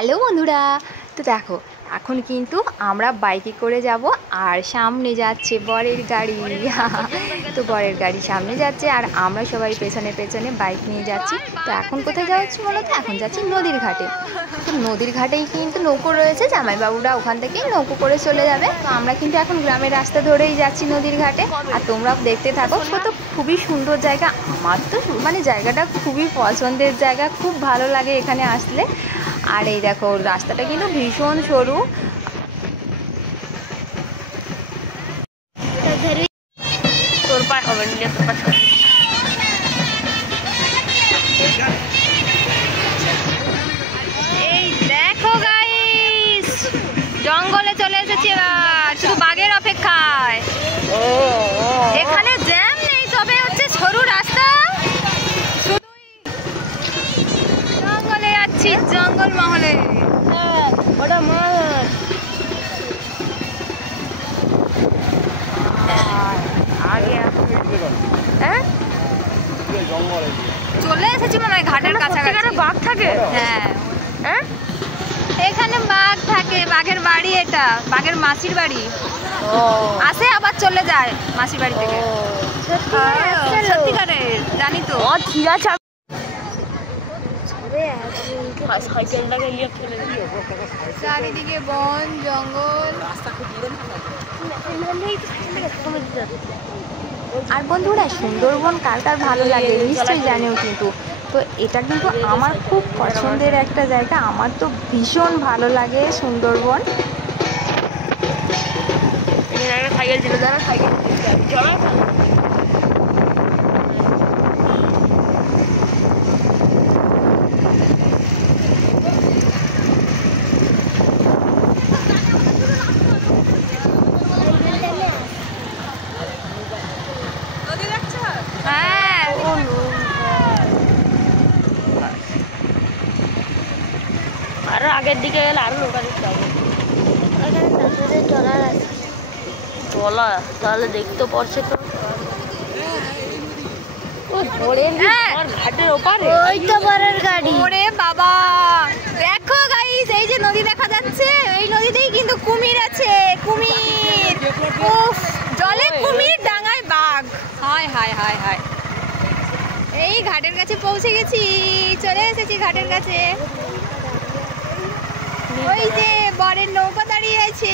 Hello বন্ধুরা, তো দেখো এখন কিন্তু আমরা বাইকে করে যাব আর সামনে যাচ্ছে বরের গাড়ি। তো বরের গাড়ি সামনে যাচ্ছে আর আমরা সবাই পেছনে পেছনে বাইক নিয়ে যাচ্ছি। তো এখন কোথায় যাচ্ছি বলো তো? এখন যাচ্ছি নদীর ঘাটে। তো নদীর ঘাটেই কিন্তু নৌকো রয়েছে, জামাইবাবুরা ওখান থেকেই নৌকো করে চলে যাবে। তো আমরা কিন্তু এখন গ্রামের রাস্তা ধরেই যাচ্ছি নদীর ঘাটে, আর তোমরা দেখতে থাকো। তো খুবই সুন্দর জায়গা, আমার তো মানে জায়গাটা খুবই পছন্দের জায়গা, খুব ভালো লাগে এখানে আসলে। আর এই দেখো রাস্তাটা কিন্তু ভীষণ সরু। তোর পার হবে তোর পার। এই দেখো গাইস, জঙ্গলে চলে এসেছি এবার, শুধু বাঘের অপেক্ষায়। এখানে জ্যাম নেই, তবে হচ্ছে সরু রাস্তা, জঙ্গলে যাচ্ছি, জঙ্গল মহলে। ওটা মাছ চলে এসেছি মনে হয় ঘাটের কাছাকাছি। বাঘ থাকে? হ্যাঁ, হ্যাঁ এখানে বাঘ থাকে, বাঘের বাড়ি, এটা বাঘের মাসির বাড়ি। আসে আবার চলে যায় মাসির বাড়ি থেকে। সত্যিকারের জানি তো। চারিদিকে বন জঙ্গল। আর বন্ধুরা, সুন্দরবন কার কার ভালো লাগে নিশ্চয়ই জানেও কিন্তু। তো এটা কিন্তু আমার খুব পছন্দের একটা জায়গা, আমার তো ভীষণ ভালো লাগে সুন্দরবন। সাইকেল ছিল, যারা সাইকেল আরো আগের দিকে গেলে আরো নৌকা দেখতে হবে। টলা তাহলে দেখতে পারছে তো ঘাটের ওপারে, ওই তো বরের গাড়ি। ওরে বাবা, দেখো গাইস, এই যে নদী দেখা যাচ্ছে, এই নদীতেই কিন্তু কুমির আছে, কুমির। উফ, জলে কুমির, ডাঙায় বাঘ। হায় হায় হায় হায়। এই ঘাটের কাছে পৌঁছে গেছি, চলে এসেছি ঘাটের কাছে। ওই যে বরের নৌকা দাঁড়িয়ে আছে।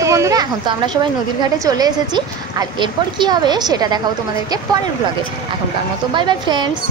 তো বন্ধুরা, এখন তো আমরা সবাই নদীর ঘাটে চলে এসেছি, আর এরপর কি হবে সেটা দেখাবো তোমাদেরকে পরের ব্লগে। এখনকার মতো বাই বাই ফ্রেন্ডস।